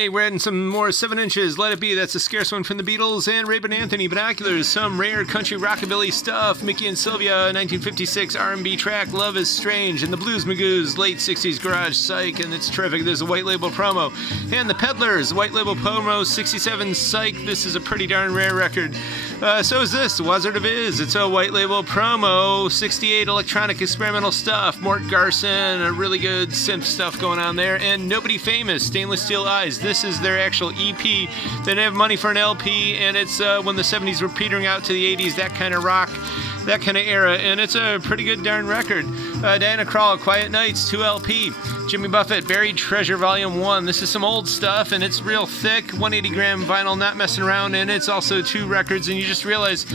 Hey, we're adding some more 7 inches. Let It Be, that's a scarce one from the Beatles. And Ray-Ban Anthony, Binoculars, some rare country rockabilly stuff. Mickey and Sylvia, 1956 R&B track, Love is Strange. And the Blues Magoos, late 60s garage psych, and it's terrific. There's a white label promo. And the Peddlers, white label promo, 67 psych. This is a pretty darn rare record. So is this, Wazard of Iz. It's a white label promo, 68 electronic experimental stuff. Mort Garson, a really good synth stuff going on there. And Nobody Famous, Stainless Steel Eyes. This is their actual EP. They didn't have money for an LP, and it's when the 70s were petering out to the 80s, that kind of rock, that kind of era, and it's a pretty good darn record. Diana Krall, Quiet Nights, 2 LP. Jimmy Buffett, Buried Treasure Volume 1. This is some old stuff, and it's real thick, 180-gram vinyl, not messing around, and it's also 2 records, and you just realize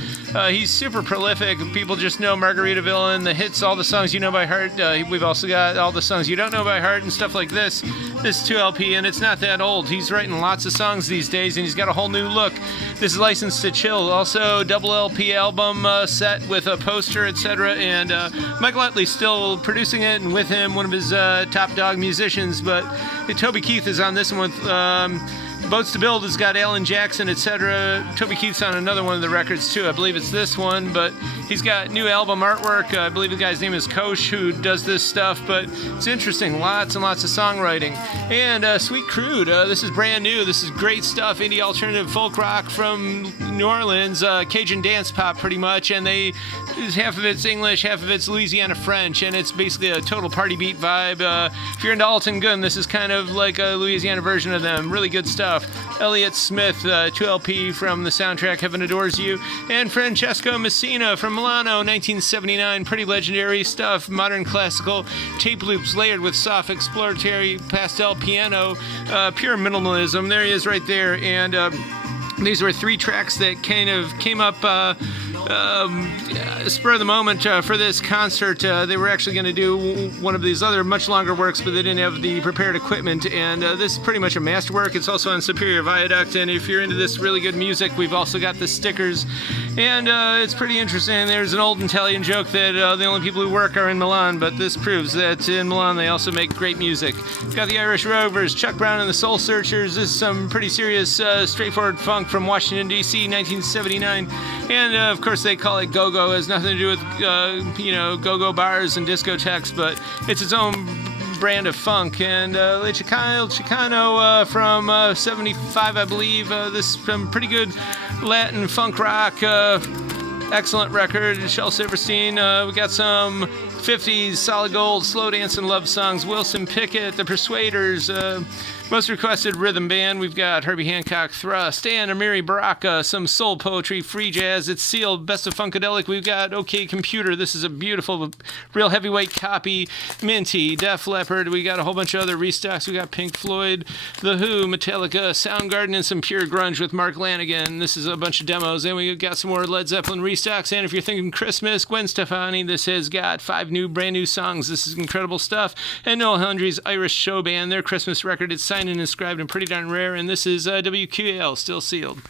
he's super prolific. People just know Margaritaville and the hits, all the songs you know by heart. We've also got all the songs you don't know by heart and stuff like this. This is 2 LP, and it's not that old. He's writing lots of songs these days, and he's got a whole new look. This is License to Chill, also double LP album set with a poster, etc. And Michael Utley's still producing it, and with him, one of his top dog musicians. But Toby Keith is on this one with Boats to Build has got Alan Jackson, etc. Toby Keith's on another one of the records too. I believe it's this one, but he's got new album artwork. I believe the guy's name is Kosh, who does this stuff, but it's interesting. Lots and lots of songwriting. And Sweet Crude, this is brand new. This is great stuff. Indie alternative folk rock from New Orleans, Cajun dance pop pretty much, and half of it's English, half of it's Louisiana French, and it's basically a total party beat vibe. If you're into Alton Gunn, this is kind of like a Louisiana version of them. Really good stuff. Elliott Smith, 2 LP from the soundtrack Heaven Adores You, and Francesco Messina from Milano, 1979. Pretty legendary stuff, modern classical, tape loops layered with soft exploratory pastel piano, pure minimalism. There he is right there, and these were 3 tracks that kind of came up spur of the moment for this concert. They were actually going to do one of these other much longer works, but they didn't have the prepared equipment, and this is pretty much a masterwork. It's also on Superior Viaduct, and if you're into this really good music, we've also got the stickers, and it's pretty interesting. There's an old Italian joke that the only people who work are in Milan, but this proves that in Milan they also make great music. We've got the Irish Rovers, Chuck Brown and the Soul Searchers. This is some pretty serious, straightforward funk from Washington, D.C., 1979, and of course they call it go-go. It has nothing to do with go-go bars and discotheques, but it's its own brand of funk. And El Chicano from 75, I believe. This pretty good Latin funk rock, excellent record. Shel Silverstein. We got some 50s solid gold slow dance and love songs. Wilson Pickett, The Persuaders, most requested rhythm band. We've got Herbie Hancock, Thrust, and Amiri Baraka, some soul poetry, free jazz. It's sealed, Best of Funkadelic. We've got OK Computer. This is a beautiful, real heavyweight copy. Minty, Def Leppard. We got a whole bunch of other restocks. We got Pink Floyd, The Who, Metallica, Soundgarden, and some pure grunge with Mark Lanigan. This is a bunch of demos. And we've got some more Led Zeppelin restocks. And if you're thinking Christmas, Gwen Stefani. This has got 5 brand new songs. This is incredible stuff. And Noel Hendry's Irish Show Band, their Christmas record. It's signed and inscribed and pretty darn rare, and this is WQAL, still sealed.